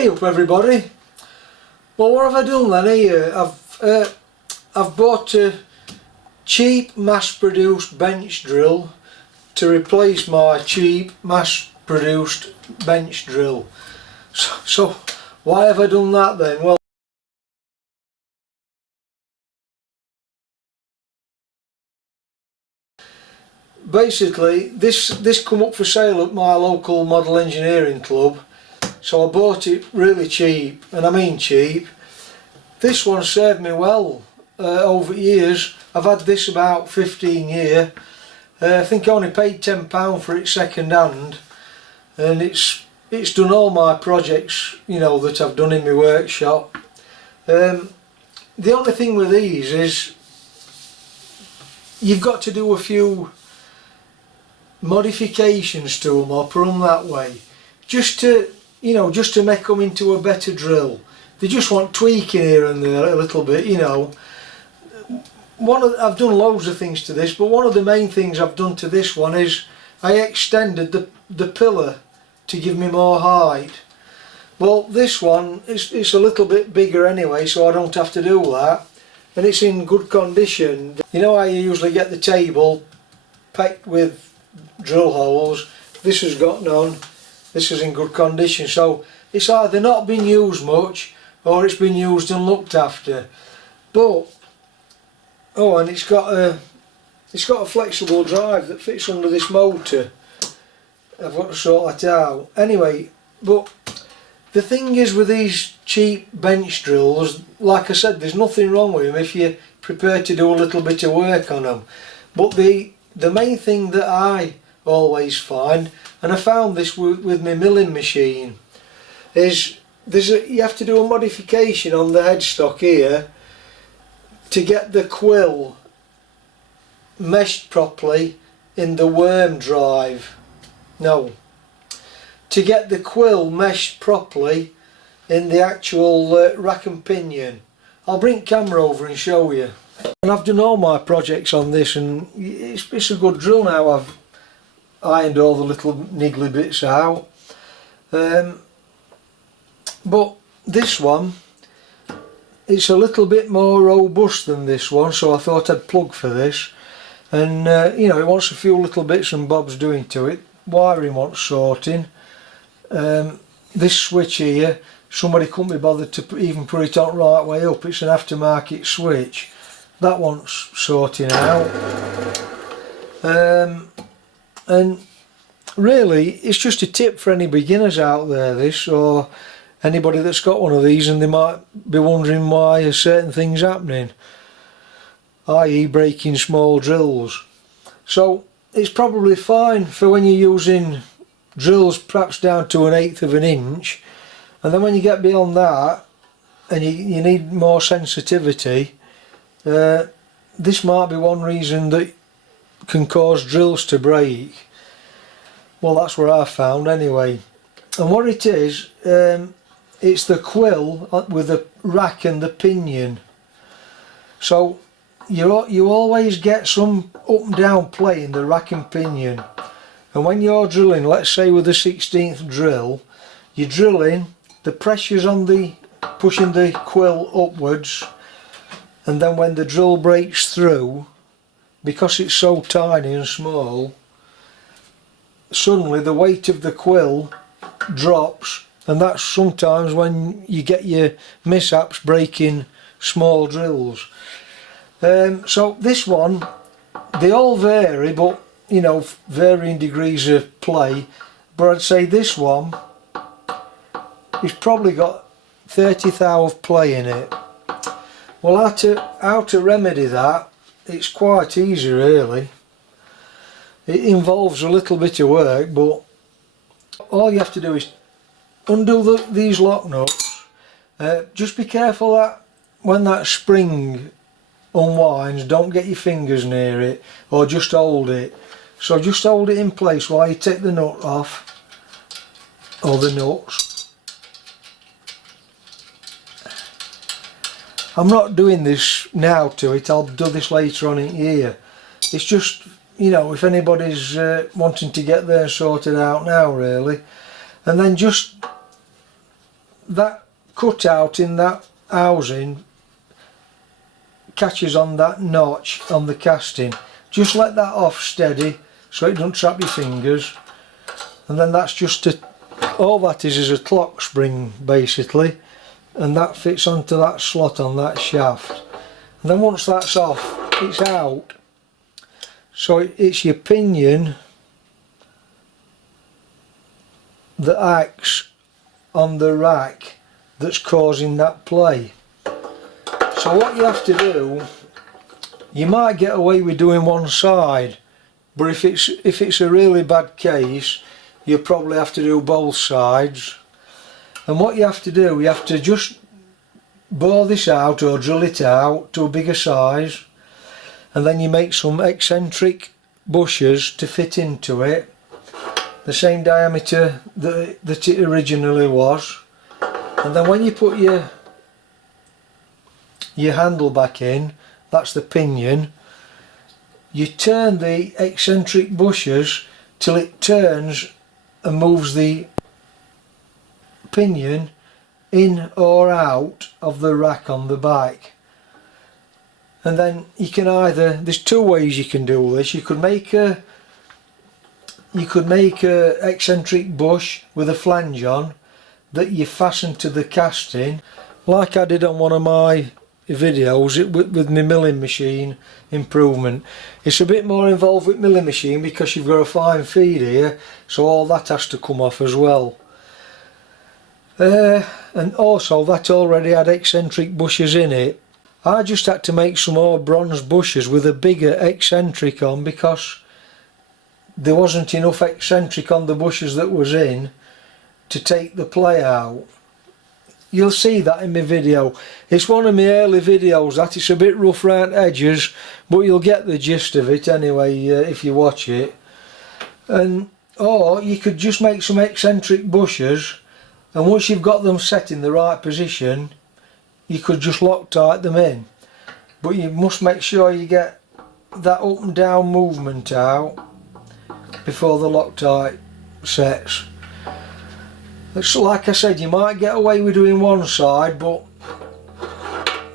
Hey up everybody. Well, what have I done then here? I've bought a cheap mass-produced bench drill to replace my cheap mass-produced bench drill. So why have I done that then? Well, basically this come up for sale at my local model engineering club, so I bought it really cheap, and I mean cheap. This one served me well over years. I've had this about 15 years. I think I only paid £10 for it second hand, and it's done all my projects, you know, that I've done in my workshop. The only thing with these is you've got to do a few modifications to them, or put them that way, just to, you know, just to make them into a better drill. They just want tweaking here and there a little bit, you know. I've done loads of things to this, but one of the main things I've done to this one is I extended the pillar to give me more height. Well, this one it's a little bit bigger anyway, so I don't have to do that, and it's in good condition. You know how you usually get the table packed with drill holes? This has got none. This is in good condition, so it's either not been used much or it's been used and looked after. But oh, and it's got a flexible drive that fits under this motor. I've got to sort that out anyway. But the thing is with these cheap bench drills, like I said, there's nothing wrong with them if you're prepared to do a little bit of work on them. But the main thing that I always find, and I found this with my milling machine, is you have to do a modification on the headstock here to get the quill meshed properly in the worm drive. No, to get the quill meshed properly in the actual rack and pinion. I'll bring camera over and show you. And I've done all my projects on this, and it's a good drill now. I've ironed all the little niggly bits out. But this one, it's a little bit more robust than this one, so I thought I'd plug for this. And you know, it wants a few little bits and bobs doing to it. Wiring wants sorting. This switch here, somebody couldn't be bothered to even put it on right way up. It's an aftermarket switch. That wants sorting out. And really, it's just a tip for any beginners out there, this, or anybody that's got one of these and they might be wondering why a certain thing's happening, i.e. breaking small drills. So it's probably fine for when you're using drills perhaps down to 1/8 of an inch, and then when you get beyond that and you need more sensitivity, this might be one reason that can cause drills to break. Well, that's what I found anyway. And what it is, it's the quill with the rack and the pinion. So you always get some up and down play in the rack and pinion. And when you're drilling, let's say with the 16th drill, you're drilling, the pressure's on the pushing the quill upwards, and then when the drill breaks through, because it's so tiny and small, suddenly the weight of the quill drops, and that's sometimes when you get your mishaps breaking small drills. So this one, they all vary, but you know, varying degrees of play, but I'd say this one it's probably got 30 thou of play in it. Well, how to remedy that, it's quite easy really. It involves a little bit of work, but all you have to do is undo these lock nuts. Just be careful that when that spring unwinds, don't get your fingers near it, or just hold it. So just hold it in place while you take the nut off, or the nuts. I'm not doing this now to it, I'll do this later on in here. It's just, you know, if anybody's wanting to get there and sort it out now really. And then just that cutout in that housing catches on that notch on the casting. Just let that off steady so it doesn't trap your fingers, and then that's just all that is a clock spring basically, and that fits onto that slot on that shaft. And then once that's off, it's out. So it's your pinion that acts on the rack that's causing that play. So what you have to do, you might get away with doing one side, but if it's a really bad case, you probably have to do both sides. And what you have to do, you have to just bore this out or drill it out to a bigger size, and then you make some eccentric bushes to fit into it, the same diameter that it originally was. And then when you put your handle back in, that's the pinion, you turn the eccentric bushes till it turns and moves the pinion in or out of the rack on the back. And then you can either, there's two ways you can do this. You could make a eccentric bush with a flange on that you fasten to the casting, like I did on one of my videos with my milling machine improvement. It's a bit more involved with milling machine because you've got a fine feed here, so all that has to come off as well. And also that already had eccentric bushes in it. I just had to make some more bronze bushes with a bigger eccentric on because there wasn't enough eccentric on the bushes that was in to take the play out. You'll see that in my video. It's one of my early videos that it's a bit rough round edges, but you'll get the gist of it anyway if you watch it. Or you could just make some eccentric bushes, and once you've got them set in the right position, you could just Loctite them in. But you must make sure you get that up and down movement out before the Loctite sets. It's like I said, you might get away with doing one side, but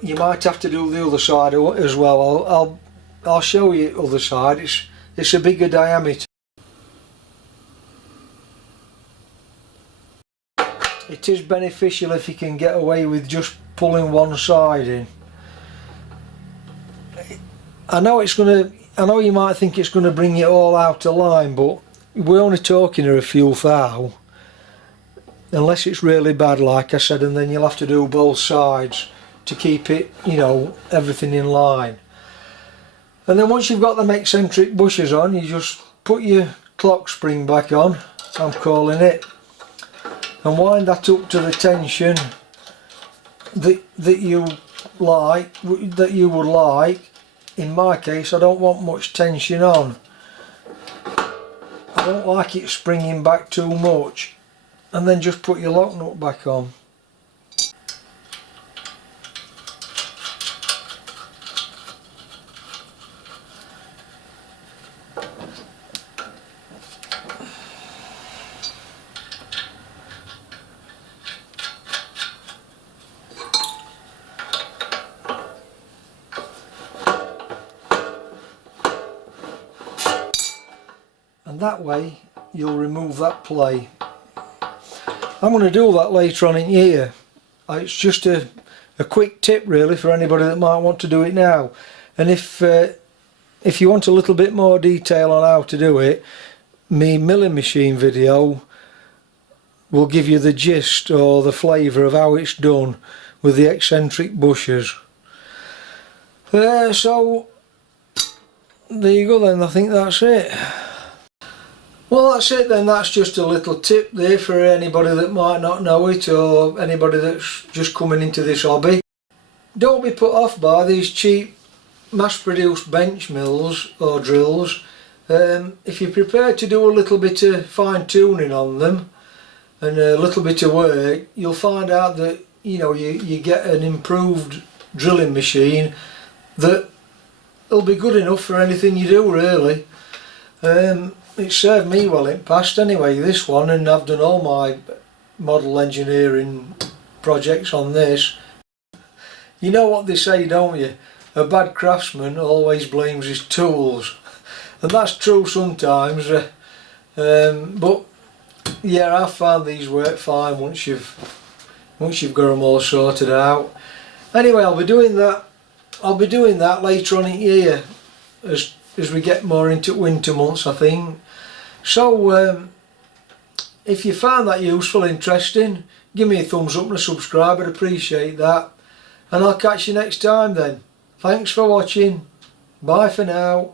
you might have to do the other side as well. I'll show you the other side. It's a bigger diameter. It is beneficial if you can get away with just pulling one side in. I know you might think it's going to bring it all out of line, but we're only talking a few thou. Unless it's really bad, like I said, and then you'll have to do both sides to keep it, you know, everything in line. And then once you've got them eccentric bushes on, you just put your clock spring back on, I'm calling it, and wind that up to the tension that you would like. In my case, I don't want much tension on. I don't like it springing back too much. And then just put your lock nut back on. And that way you'll remove that play. I'm going to do that later on in here. It's just a quick tip really for anybody that might want to do it now. And if you want a little bit more detail on how to do it, my milling machine video will give you the gist or the flavour of how it's done with the eccentric bushes. So there you go then, I think that's it. Well, that's it then. That's just a little tip there for anybody that might not know it, or anybody that's just coming into this hobby. Don't be put off by these cheap mass-produced bench mills or drills. If you're prepared to do a little bit of fine-tuning on them and a little bit of work, you'll find out that you get an improved drilling machine that will be good enough for anything you do really. It served me well in past anyway, this one, and I've done all my model engineering projects on this. You know what they say, don't you? A bad craftsman always blames his tools. And that's true sometimes. But yeah, I found these work fine once you've got them all sorted out. Anyway, I'll be doing that later on in the year as we get more into winter months, I think. So if you found that useful, interesting, give me a thumbs up and a subscribe, I'd appreciate that. And I'll catch you next time then. Thanks for watching. Bye for now.